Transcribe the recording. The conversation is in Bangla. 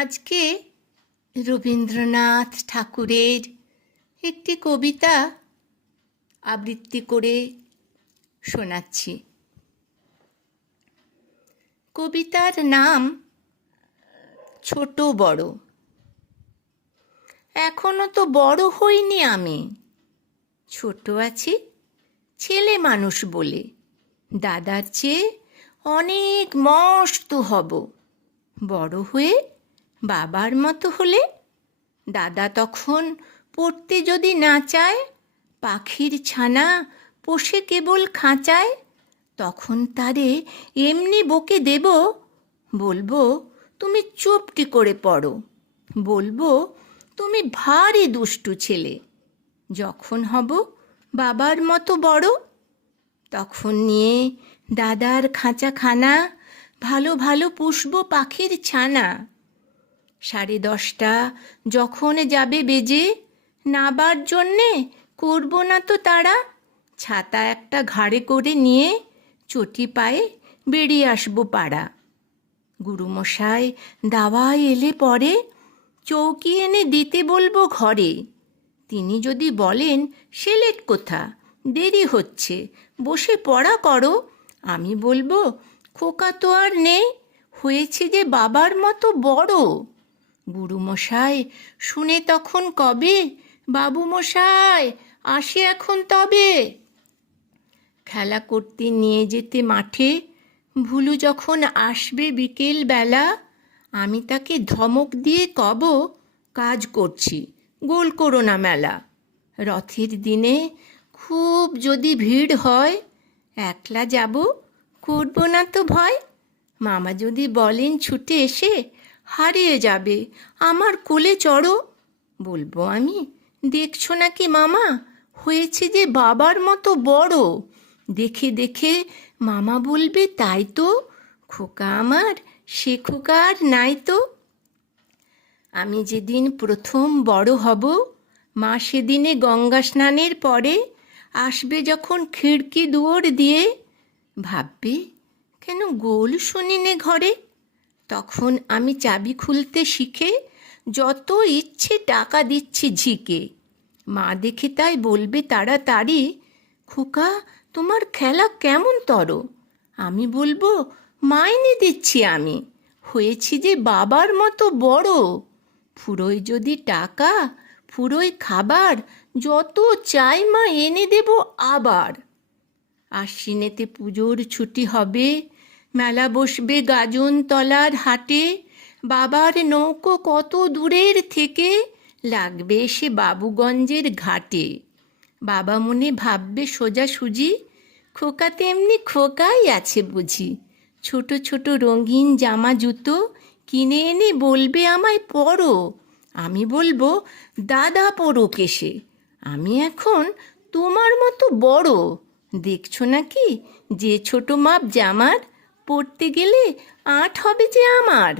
আজকে রবীন্দ্রনাথ ঠাকুরের একটি কবিতা আবৃত্তি করে শোনাচ্ছি। কবিতার নাম ছোট বড়। এখনো তো বড় হইনি আমি, ছোট আছি ছেলে মানুষ বলে। দাদার চেয়ে অনেক মস্ত হব, বড় হয়ে বাবার মতো হলে। দাদা তখন পড়তে যদি না চায়, পাখির ছানা পোষে কেবল খাঁচায়, তখন তারে এমনি বকে দেব, বলবো তুমি চুপটি করে পড়ো, বলবো তুমি ভারী দুষ্টু ছেলে। যখন হব বাবার মতো বড়, তখন নিয়ে দাদার খাঁচাখানা ভালো ভালো পুষবো পাখির ছানা। 10:30 যখন যাবে বেজে, নাবার জন্যে করব না তো তারা। ছাতা একটা ঘাড়ে করে নিয়ে চটি পায়ে বেরিয়ে আসবো পাড়া। গুরুমশাই দাওয়ায় এলে পরে চৌকি এনে দিতে বলবো ঘরে। তিনি যদি বলেন সেলেট কোথা, দেরি হচ্ছে, বসে পড়া করো, আমি বলবো খোকা তো আর নেই, হয়েছে যে বাবার মতো বড়। গুরুমশাই শুনে তখন কবে, বাবুমশাই আসি এখন তবে। খেলা করতে নিয়ে যেতে মাঠে ভুলু যখন আসবে বিকেল বেলা, আমি তাকে ধমক দিয়ে কব, কাজ করছি গোল করো না মেলা। রথের দিনে খুব যদি ভিড় হয়, একলা যাব করব না তো ভয়। মামা যদি বলেন ছুটে এসে, হারিয়ে যাবে আমার কোলে চড়ো, বলবো আমি দেখছো নাকি মামা, হয়েছে যে বাবার মতো বড়। দেখে দেখে মামা বলবে তাই তো, খোকা আমার সে খোকা আর নাই তো। আমি যেদিন প্রথম বড় হব, মা সেদিনে গঙ্গা স্নানের পরে আসবে যখন খিড়কি দুয়ার দিয়ে, ভাববে কেন গোল শুনিনে ঘরে। তখন আমি চাবি খুলতে শিখে যত ইচ্ছে টাকা দিচ্ছি ঝিকে। মা দেখে তাই বলবে তাড়াতাড়ি, খোকা তোমার খেলা কেমন তর। আমি বলবো মাইনে দিচ্ছি আমি, হয়েছি যে বাবার মতো বড়। ফুরোয় যদি টাকা, ফুরোয় খাবার, যত চাই মা এনে দেব আবার। আশ্বিনেতে পুজোর ছুটি হবে, মেলা বসবে গাজনতলার হাটে। বাবার নৌকো কত দূরের থেকে লাগবে সে বাবুগঞ্জের ঘাটে। বাবা মনে ভাববে সোজাসুজি, খোকা তেমনি খোকাই আছে বুঝি। ছোট ছোট রঙিন জামা জুতো কিনে এনে বলবে আমায় পরো। আমি বলবো দাদা পরো কেসে, আমি এখন তোমার মতো বড়। দেখছো নাকি যে ছোট মাপ জামার, পরতে গেলে 8 হবে যে আমার।